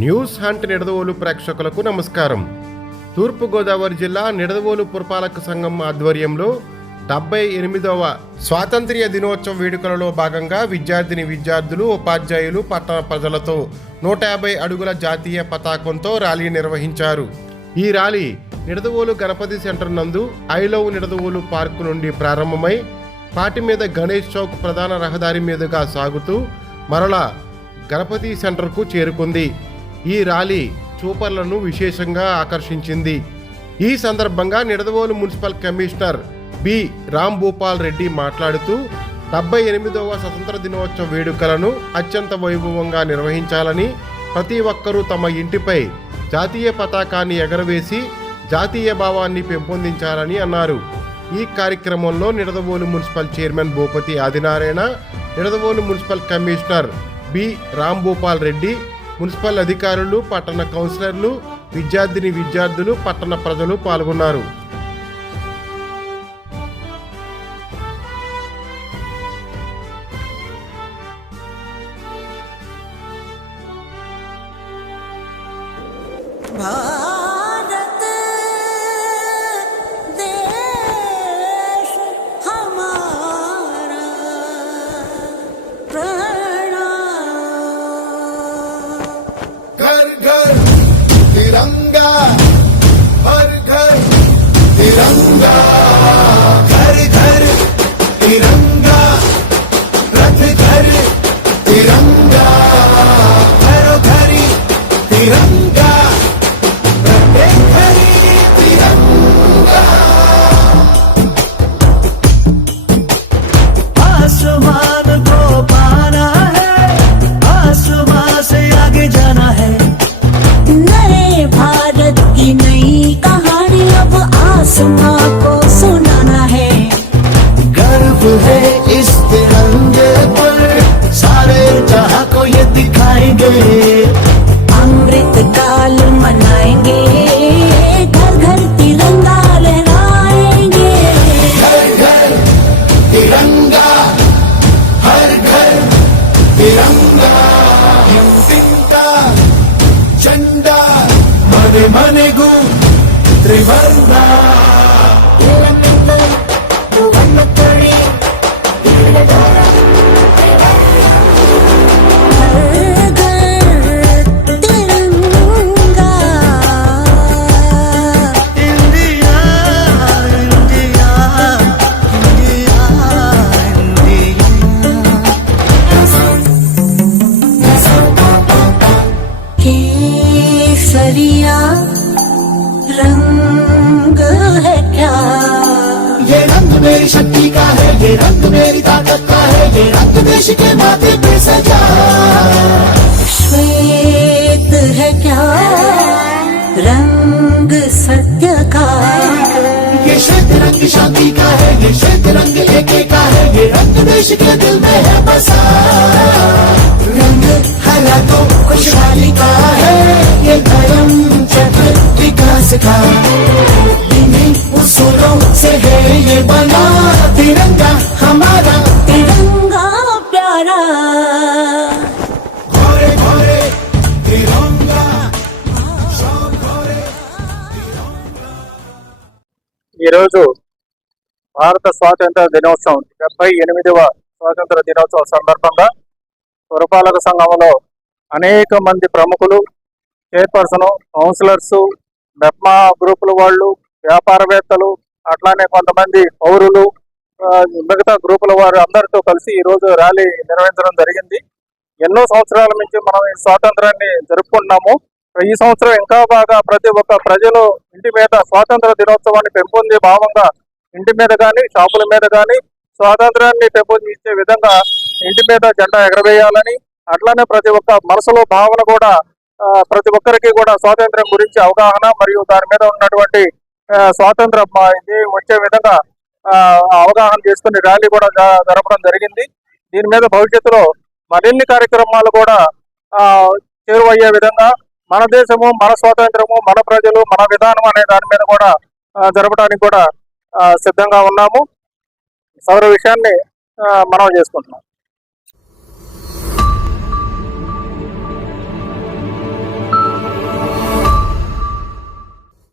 News hunt Nidadavolu ప్రేక్షకులకు నమస్కారం. తూర్పుగోదావరి జిల్లా నిడదవోలు పురపాలక సంఘం ఆధ్వర్యంలో 78వ స్వాతంత్ర్య దినోత్సవ వేడుకలలో భాగంగా విద్యార్థులు, ఉపాధ్యాయులు, పట్టణ ప్రజలతో 150 అడుగుల జాతీయ పతాకంతో ర్యాలీ నిర్వహించారు. ఈ ర్యాలీ నిడదవోలు గణపతి సెంటర్ నందు ఐ లవ్ నిడదవోలు పార్కు నుండి ప్రారంభమై పాటి మీద గణేష్ చౌక్ ప్రధాన రహదారి మీదుగా సాగుతూ మరలా గణపతి సెంటర్కు చేరుకుంది. ఈ ర్యాలీ చూపర్లను విశేషంగా ఆకర్షించింది. ఈ సందర్భంగా Nidadavolu municipal commissioner B Rambhupal Reddy మాట్లాడుతూ 78వ స్వతంత్ర దినోత్సవ వేడుకలను అత్యంత వైభవంగా నిర్వహించాలని, ప్రతి ఒక్కరూ తమ ఇంటిపై జాతీయ పతాకాన్ని ఎగరవేసి జాతీయ భావాన్ని పెంపొందించాలని అన్నారు. ఈ కార్యక్రమంలో Nidadavolu municipal chairman Bhupathi Adinarayana, Nidadavolu municipal commissioner B Rambhupal Reddy, municipal అధికారులు, పట్టణ కౌన్సిలర్లు, విద్యార్థులు, పట్టణ ప్రజలు పాల్గొన్నారు. तिरंगा हर घर तिरंगा, घर घर तिरंगा, रथ घर तिरंगा, घरो घरी तिरंगा, प्रत्येक घरी तिरंगा। आसमान को पाना है, आसमान से आगे जाना है, भारत की नई कहानी अब आसमां को सुनाना है। गर्व है इस तिरंगे पर, सारे जहां को ये दिखाएंगे। अमृत काल मनाएंगे, घर घर तिरंगा लहराएंगे। घर घर तिरंगा, हर घर तिरंगा, का झंडा मने मने गु त्रिवर्णा। केसरिया रंग है क्या? ये रंग मेरी शक्ति का है, ये रंग मेरी ताकत का है, ये रंग देश के माथे पे सजा। श्वेत है क्या? रंग सत्य का। ये श्वेत रंग शांति का है, ये श्वेत रंग एके का है, ये रंग देश के दिल में है बसा। रंग हरा तो खुशहाली का है, ये धर्म चक्र विकास का। इन्हीं उसूलों से है ये बना तिरंगा हमारा, तिरंगा प्यारा। घोरे घोरे तिरंगा, शाम घोरे तिरंगा। ఈరోజు భారత స్వాతంత్ర దినోత్సవం 78వ స్వాతంత్ర దినోత్సవం సందర్భంగా పురపాలక సంఘంలో అనేక మంది ప్రముఖులు, చైర్పర్సన్, కౌన్సిలర్స్, మెప్మా గ్రూపుల వాళ్ళు, వ్యాపారవేత్తలు, అట్లానే కొంతమంది పౌరులు, మిగతా గ్రూపుల వారు అందరితో కలిసి ఈరోజు ర్యాలీ నిర్వహించడం జరిగింది. ఎన్నో సంవత్సరాల నుంచి మనం ఈ స్వాతంత్రాన్ని జరుపుకుంటున్నాము. ఈ సంవత్సరం ఇంకా బాగా ప్రతి ఒక్క ప్రజలు ఇంటి మీద స్వాతంత్ర దినోత్సవాన్ని పెంపొందే భావంగా ఇంటి మీద కానీ, షాపుల మీద కానీ స్వాతంత్రాన్ని పెంపొందించే విధంగా ఇంటి మీద జెండా ఎగరవేయాలని, అట్లానే ప్రతి ఒక్క మనసులో భావన కూడా ప్రతి ఒక్కరికి కూడా స్వాతంత్ర్యం గురించి అవగాహన మరియు దాని మీద ఉన్నటువంటి స్వాతంత్రం ఇది వచ్చే విధంగా అవగాహన చేసుకుని ర్యాలీ కూడా జరపడం జరిగింది. దీని మీద భవిష్యత్తులో మరిన్ని కార్యక్రమాలు కూడా చేరువయ్యే విధంగా మన దేశము, మన స్వాతంత్రము, మన ప్రజలు, మన విధానం అనే దాని మీద కూడా జరపడానికి కూడా సిద్ధంగా ఉన్నాము. సదరు విషయాన్ని మనం చేసుకుంటున్నాం.